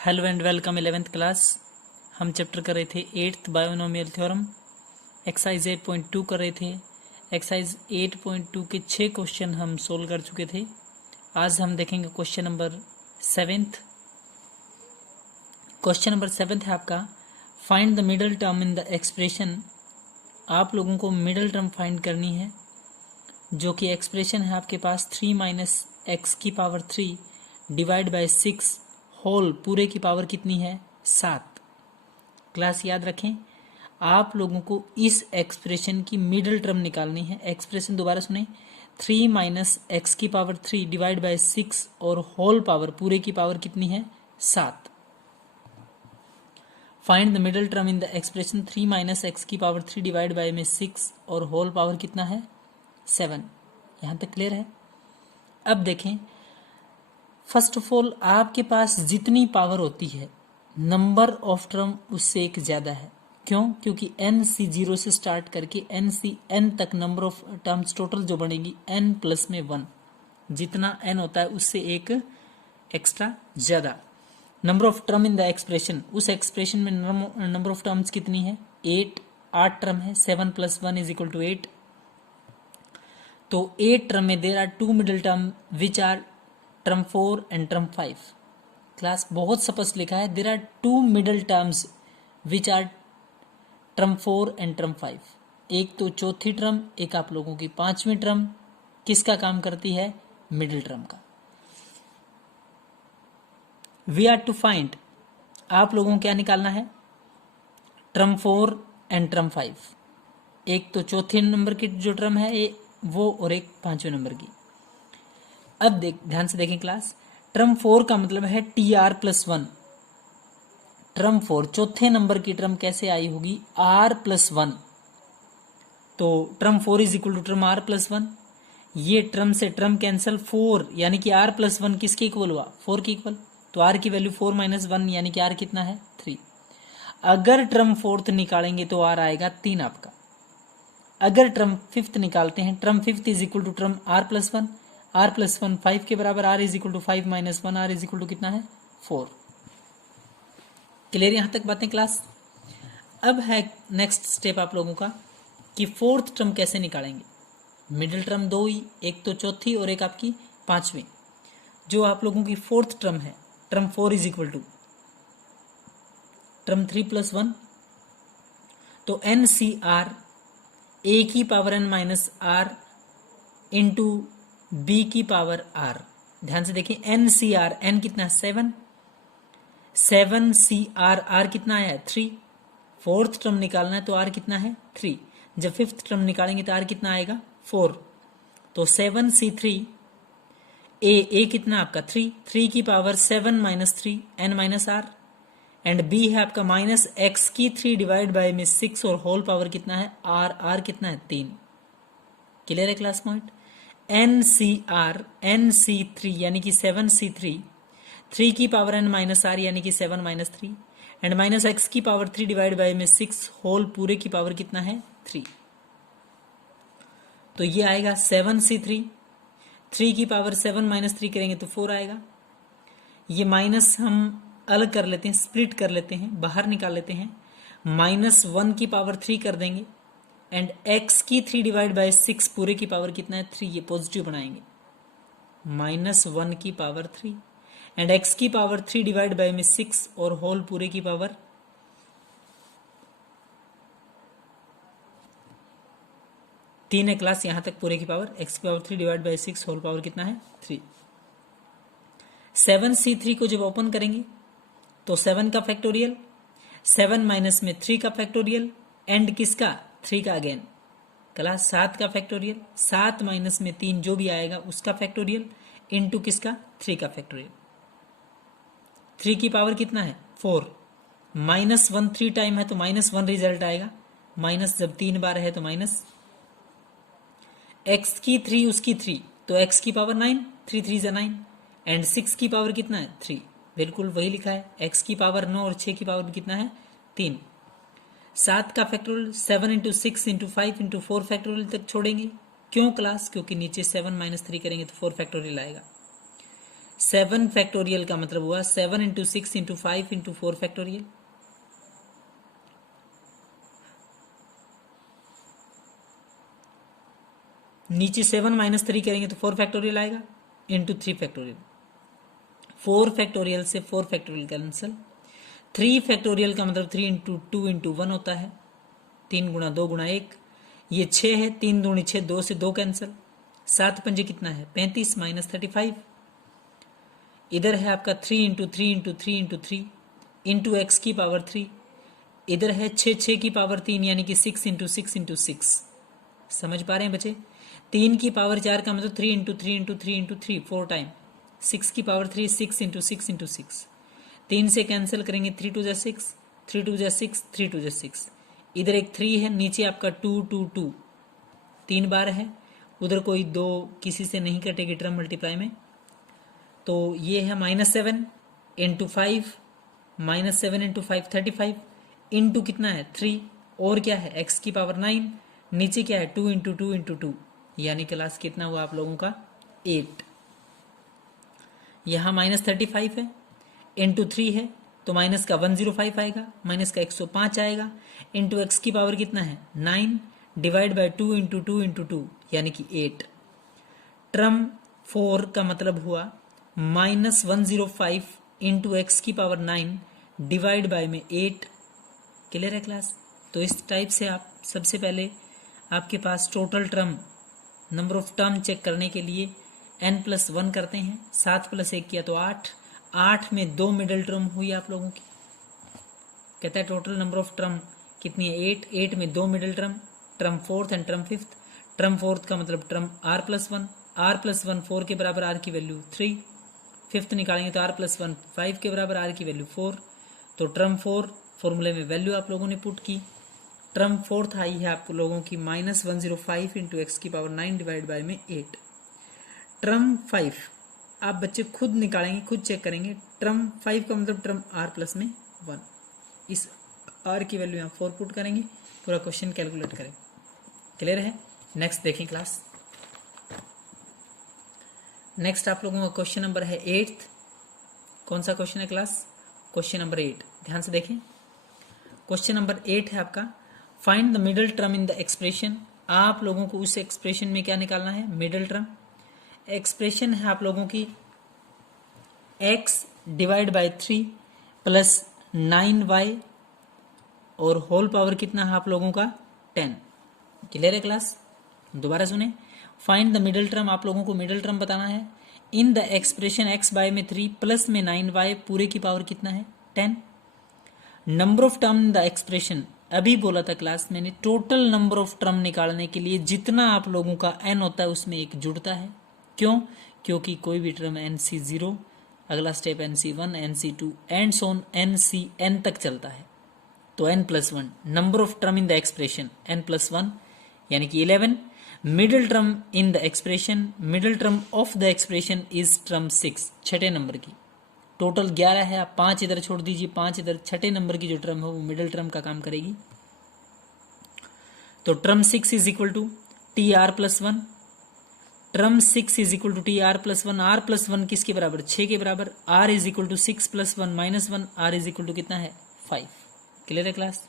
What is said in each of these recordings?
Hello and welcome 11th class. हम chapter कर रहे थे 8th बायोनोमियल थ्योरम। एक्सरसाइज 8.2 कर रहे थे। एक्सरसाइज 8.2 के 6 क्वेश्चन हम सोल्व कर चुके थे। आज हम देखेंगे क्वेश्चन नंबर 7। क्वेश्चन नंबर 7 है आपका, find the middle term in the expression. आप लोगों को मिडल टर्म फाइंड करनी है, जो कि एक्सप्रेशन है आपके पास 3 - x³ डिवाइड बाय 6 होल पूरे की पावर कितनी है 7। क्लास याद रखें, आप लोगों को इस एक्सप्रेशन की मिडल टर्म निकालनी है। एक्सप्रेशन दोबारा सुने, 3 - x³ डिवाइड बाय 6 और होल पावर पूरे की पावर कितनी है 7। Find the middle term in the expression 3 - x³ divide bye में 6 और होल पावर कितना है 7। यहां तक क्लियर है। अब देखें, फर्स्ट ऑफ ऑल आपके पास जितनी पावर होती है नंबर ऑफ टर्म उससे एक ज्यादा है। क्यों? क्योंकि n सी 0 से स्टार्ट करके n सी n तक नंबर ऑफ टर्म्स टोटल जो बनेगी n प्लस में 1, जितना n होता है उससे एक एक्स्ट्रा ज्यादा। Number of term in the expression, उस एक्सप्रेशन में नंबर ऑफ टर्म्स कितनी है 8 टर्म है। 7 + 1 = 8। तो 8 टर्म में there are 2 middle term which are term 4 and term 5। Class बहुत स्पष्ट लिखा है, there are 2 middle terms which are term 4 and term 5। एक तो चौथी टर्म, एक आप लोगों की 5वीं टर्म किसका काम करती है मिडिल टर्म का। वी आर टू फाइंड, आप लोगों को क्या निकालना है टर्म 4 एंड टर्म 5। एक तो चौथे नंबर की जो टर्म है ये वो, और एक 5वें नंबर की। अब ध्यान से देखें क्लास, टर्म 4 का मतलब है TR+1। टर्म 4 चौथे नंबर की टर्म कैसे आई होगी R+1। तो टर्म 4 = टर्म R+1। ये टर्म से टर्म कैंसल, 4 यानी कि R+1 किसके इक्वल हुआ 4 के इक्वल। तो R की वैल्यू 4 - 1 यानी कि R कितना है 3। अगर टर्म 4th निकालेंगे तो R आएगा 3 आपका। अगर टर्म 5th निकालते हैं, term 5th = term R+1। R+1 5 के बराबर, R = 5 - 1, R = कितना है 4। क्लियर यहां तक बातें क्लास। अब है नेक्स्ट स्टेप आप लोगों का कि 4th टर्म कैसे निकालेंगे। मिडिल टर्म 2 ही, एक तो चौथी और एक आपकी 5वीं। जो आप लोगों की 4th टर्म है टर्म 4 = टर्म 3 + 1। तो NCR A⁻n - R into B⁻r। ध्यान से देखिए, NCR n कितना 7, 7CR R कितना आया 3। 4th टर्म निकालना है तो R कितना है 3। जब 5th टर्म निकालेंगे तो R कितना आएगा 4। तो 7C3 A कितना आपका 3, 3 की power 7 - 3 n - R। And B है आपका -x³ डिवाइड बाय में 6 और होल पावर कितना है R कितना है 3। क्लियर है क्लास पॉइंट। NCR NC3 यानी कि 7C3, 3 की पावर n - R यानी कि 7 - 3 एंड -x³ डिवाइड बाय में 6 होल पूरे की पावर कितना है 3। तो ये आएगा 7C3, 3 की पावर 7 - 3 करेंगे तो 4 आएगा। ये माइनस हम अलग कर लेते हैं, स्प्लिट कर लेते हैं, बाहर निकाल लेते हैं। -1 की पावर 3 कर देंगे एंड x³ डिवाइड बाय 6 पूरे की पावर कितना है 3। ये पॉजिटिव बनाएंगे, -1 की power 3 and x³ divide bye में 6 और होल पूरे की पावर 3 है क्लास। यहां तक पूरे की power x³ divide by 6 whole power कितना है 3। 7C3 को जब ओपन करेंगे तो 7 का फैक्टोरियल, 7 माइनस में 3 का फैक्टोरियल एंड किसका 3 का अगेन क्लास 7 का फैक्टोरियल, 7 माइनस में 3 जो भी आएगा उसका फैक्टोरियल इनटू किसका 3 का फैक्टोरियल। 3 की पावर कितना है 4, -1 3 टाइम है तो -1 रिजल्ट आएगा। माइनस जब 3 बार है तो माइनस, x की 3 उसकी 3 तो x की पावर 9, 3 3 = 9 एंड 6 की पावर कितना है 3। बिल्कुल वही लिखा है, x की पावर 9 और 6 की पावर कितना है 3। 7 का फैक्टोरियल 7 × 6 × 5 × 4 फैक्टोरियल तक छोड़ेंगे। क्यों क्लास? क्योंकि नीचे 7 - 3 करेंगे तो 4 फैक्टोरियल आएगा। 7 फैक्टोरियल का मतलब हुआ 7 इंटू 6 इंटू 5 इंटू 4 फैक्टोरियल। नीचे 7 माइनस 3 करेंगे तो 4 फैक्टोरियल आएगा इंटू 3 फैक्टोरियल। 4 फैक्टोरियल से 4 फैक्टोरियल कैंसिल। 3 फैक्टोरियल का मतलब 3 इंटू 2 इंटू 1 होता है, 3 गुणा 2 गुणा 1। ये 6 है, 3 दूनी 6, 2 से 2 कैंसिल। 7 पंजे कितना है 35 माइनस 35। इधर है आपका 3 into 3 into 3 into 3 into x की पावर 3। इधर है 6 की पावर 3 यानी कि 6 इंटू 6 इंटू 6। समझ पा रहे हैं बच्चे? 3 की पावर 4 का मतलब 3 इंटू 3 इंटू 3 इंटू 3 4 टाइम। 6 की पावर 3 6 इंटू 6 इंटू 6। 3 से कैंसिल करेंगे 3 टू जा 6, 3 टू जा 6, 3 टू जा 6। इधर एक 3 है, नीचे आपका 2 2 2 3 बार है। उधर कोई 2 किसी से नहीं कटेगी टर्म मल्टीप्लाई में, तो ये है -7 इंटू 5, -7 इंटू 5 35 इंटू कितना है 3 और क्या है x की पावर 9। नीचे क्या है 2 इंटू 2 इंटू 2 यानी क्लास कितना हुआ आप लोगों का 8। यहाँ -35 है इंटू 3 है तो माइनस का 105 आएगा, माइनस का 105 आएगा इंटू एक्स की पावर कितना है 9 डिवाइड बाय 2 इंटू 2 इंटू 2 यानी कि 8। टर्म 4 का मतलब हुआ -105 इंटू एक्स की पावर 9 डिवाइड बाय में 8। क्लियर है क्लास? तो इस टाइप से आप सबसे पहले आपके पास total term number of term check करने के लिए n+1 करते हैं। 7 + 1 किया तो 8, 8 में 2 मिडल टर्म हुई आप लोगों की। कहता है टोटल नंबर ऑफ टर्म कितनी है 8, 8 में 2 middle term, term 4th and term 5th। Term 4th का मतलब टर्म r+1, r+1 4 के बराबर r की वैल्यू 3, 5th निकालेंगे तो r+1 5 के बराबर r की वैल्यू 4। तो टर्म 4 फॉर्मूले में वैल्यू आप लोगों ने पुट की। टर्म 4th आई है आप लोगों की -105 इंटू एक्स की पावर 9 डिवाइड बाय में 8। टर्म 5 आप बच्चे खुद निकालेंगे, खुद चेक करेंगे। टर्म 5 का मतलब टर्म r प्लस में 1। इस r की वैल्यू यहाँ 4 पुट करेंगे, पूरा क्वेश्चन कैलकुलेट करें। क्लियर है? नेक्स्ट देखें क्लास। नेक्स्ट आप लोगों का क्वेश्चन नंबर है 8th। कौन सा क्वेश्चन है क्लास? Question number 8। ध्यान से देखें। क्वेश्चन नंबर 8 है आपका find the middle term in the expression. आप लोगों को उस एक्सप्रेशन में क्या निकालना है? Middle term. एक्सप्रेशन है आप लोगों की x divide by 3 plus 9y और होल पावर कितना है आप लोगों का 10। क्लियर है क्लास? दोबारा सुने। फाइंड द मिडल टर्म, आप लोगों को मिडल टर्म बताना है in the expression x by में 3 प्लस में 9y पूरे की पावर कितना है 10। Number of term in the expression, अभी बोला था क्लास मैंने, टोटल नंबर ऑफ टर्म निकालने के लिए जितना आप लोगों का n होता है उसमें एक जुड़ता है। क्यों? क्योंकि कोई भी टर्म NC0, अगला step NC1, NC2 and Son NCn तक चलता है। तो n+1 number of term in the expression n+1 यानी कि 11। Middle term in the expression, middle term of the expression is term 6, छठे नंबर की। टोटल 11 है, आप 5 इधर छोड़ दीजिए, 5 इधर, छठे नंबर की जो टर्म है वो मिडिल टर्म का काम करेगी। तो term 6 is equal to TR+1। Term 6 is equal to TR+1। R+1 किसके बराबर? 6 के बराबर। R is equal to 6 + 1 -1। R is equal to कितना है 5। क्लियर है क्लास?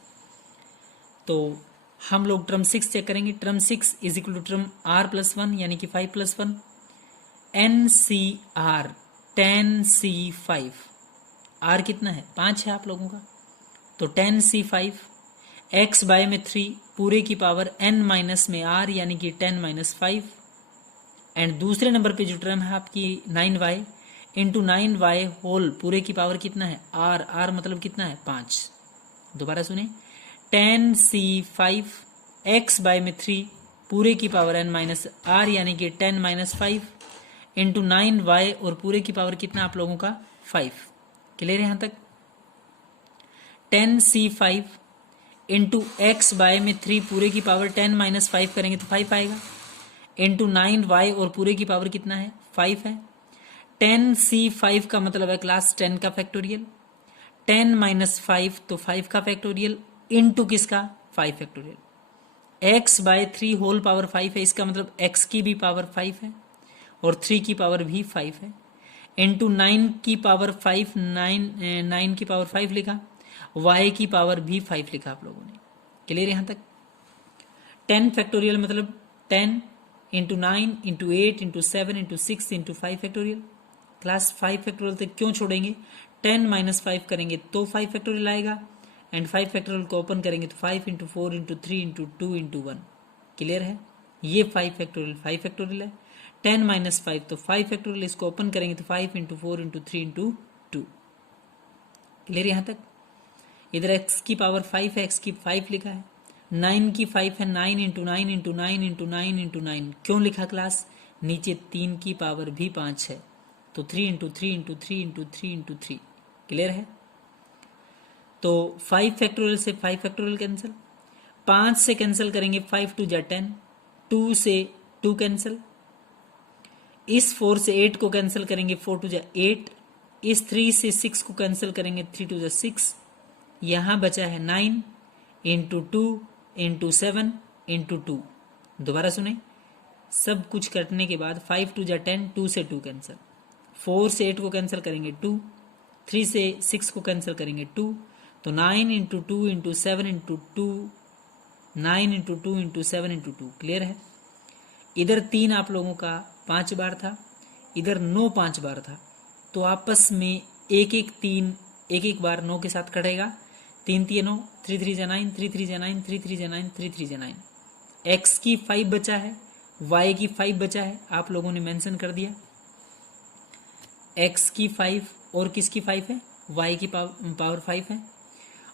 तो हम लोग टर्म 6 चेक करेंगे। Term 6 is equal to term R+1 यानी कि 5 + 1 NCR 10C5। R कितना है 5 है आप लोगों का, तो 10C5 x बाय में 3 पूरे की पावर n माइनस में r यानी कि 10 - 5 एंड दूसरे नंबर पे जो टर्म है आपकी 9y इंटू 9y होल पूरे की पावर कितना है r, r मतलब कितना है 5। दोबारा सुने 10C5 x बाय में 3 पूरे की पावर n माइनस r यानी कि 10 - 5 इंटू 9y और पूरे की पावर कितना आप लोगों का 5। क्लियर है यहाँ तक? 10C5 इंटू एक्स बाय में 3 पूरे की पावर 10 - 5 करेंगे तो 5 आएगा, इंटू 9y और पूरे की पावर कितना है 5 है। 10C5 का मतलब है क्लास 10 का फैक्टोरियल, 10 - 5 तो 5 का फैक्टोरियल इंटू किसका 5 factorial. x by 3 whole power 5 है, इसका मतलब x की भी पावर 5 है और 3 की पावर भी 5 है। इंटू 9 की पावर 5, 9 की पावर 5 लिखा, y की पावर भी 5 लिखा आप लोगों ने। क्लियर यहाँ तक? 10 फैक्टोरियल मतलब 10 into 9 into 8 into 7 into 6 into 5 factorial. Class 5 factorial तक क्यों छोड़ेंगे? 10 माइनस 5 करेंगे तो 5 फैक्टोरियल आएगा, एंड 5 फैक्टोरियल को ओपन करेंगे तो 5 into 4 into 3 into 2 into 1। Clear है? ये 5 फैक्टोरियल है। 10 माइनस 5 तो 5 फैक्टोरियल, इसको ओपन करेंगे तो 5 इंटू 4 इंटू 3 इंटू 2। क्लियर यहाँ तक? इधर x की पावर 5 है, x की 5 लिखा है, 9 की 5 है, 9 इंटू 9 इंटू 9 इंटू 9 इंटू 9 क्यों लिखा क्लास? नीचे 3 की पावर भी 5 है, तो 3 into 3 into 3 into 3 into 3। Clear है? तो 5 फैक्टोरियल से 5 फैक्टोरियल कैंसिल, 5 से कैंसिल करेंगे 5 टू जा 10, 2 से 2 कैंसिल, इस 4 से 8 को कैंसिल करेंगे 4 टू जा 8, इस 3 से 6 को कैंसिल करेंगे 3 टू जा 6, यहाँ बचा है 9 इंटू 2 इंटू 7 इंटू 2। दोबारा सुने, सब कुछ कटने के बाद 5 टू जा 10, 2 से 2 कैंसिल, 4 से 8 को कैंसिल करेंगे 2, 3 से 6 को कैंसिल करेंगे 2, तो 9 into 2 into 7 into 2, 9 into 2 into 7 into 2। Clear है? इधर 3 आप लोगों का 5 बार था, इधर 9 5 बार था, तो आपस में एक एक बार 9 के साथ कटेगा। 3 3 9, 3 3 जा 9, 3 3 जा 9, 3 3 जा 9, 3 3 जा 9। x की 5 बचा है, y की 5 बचा है, आप लोगों ने मेंशन कर दिया। x की 5 और किसकी 5 है? y की पावर 5 है।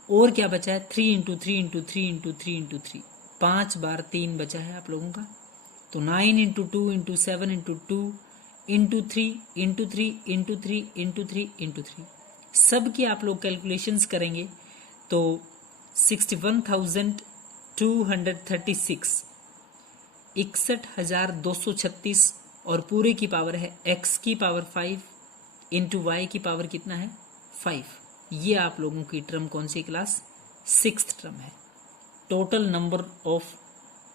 और क्या बचा है? 3 इंटू 3 इंटू 3 इंटू 3 इंटू 3, 5 बार 3 बचा है आप लोगों का। तो 9 into 2 into 7 into 2 into 3 into 3 into 3 into 3 into 3, सब की आप लोग कैलकुलेशंस करेंगे तो 61,236, 61,236, और पूरे की पावर है x की पावर 5 इंटू वाई की पावर कितना है? 5। ये आप लोगों की टर्म कौन सी क्लास? 6th टर्म है। Total number of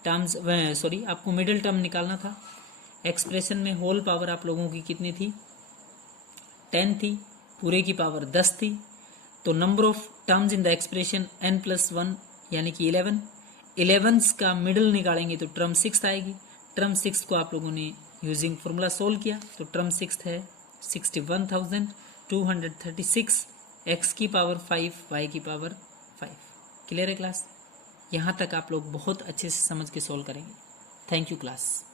terms, sorry आपको मिडिल टर्म निकालना था। एक्सप्रेशन में होल पावर आप लोगों की कितनी थी? 10 थी, पूरे की पावर 10 थी, तो number of terms in the expression n+1 यानी कि 11। 11 का मिडिल निकालेंगे तो टर्म 6 आएगी। टर्म 6 को आप लोगों ने यूजिंग फॉर्मूला सोल्व किया तो टर्म 6 है 61,236, x की पावर 5, y की पावर 5। क्लियर है क्लास? यहाँ तक आप लोग बहुत अच्छे से समझ के सोल्व करेंगे। Thank you class.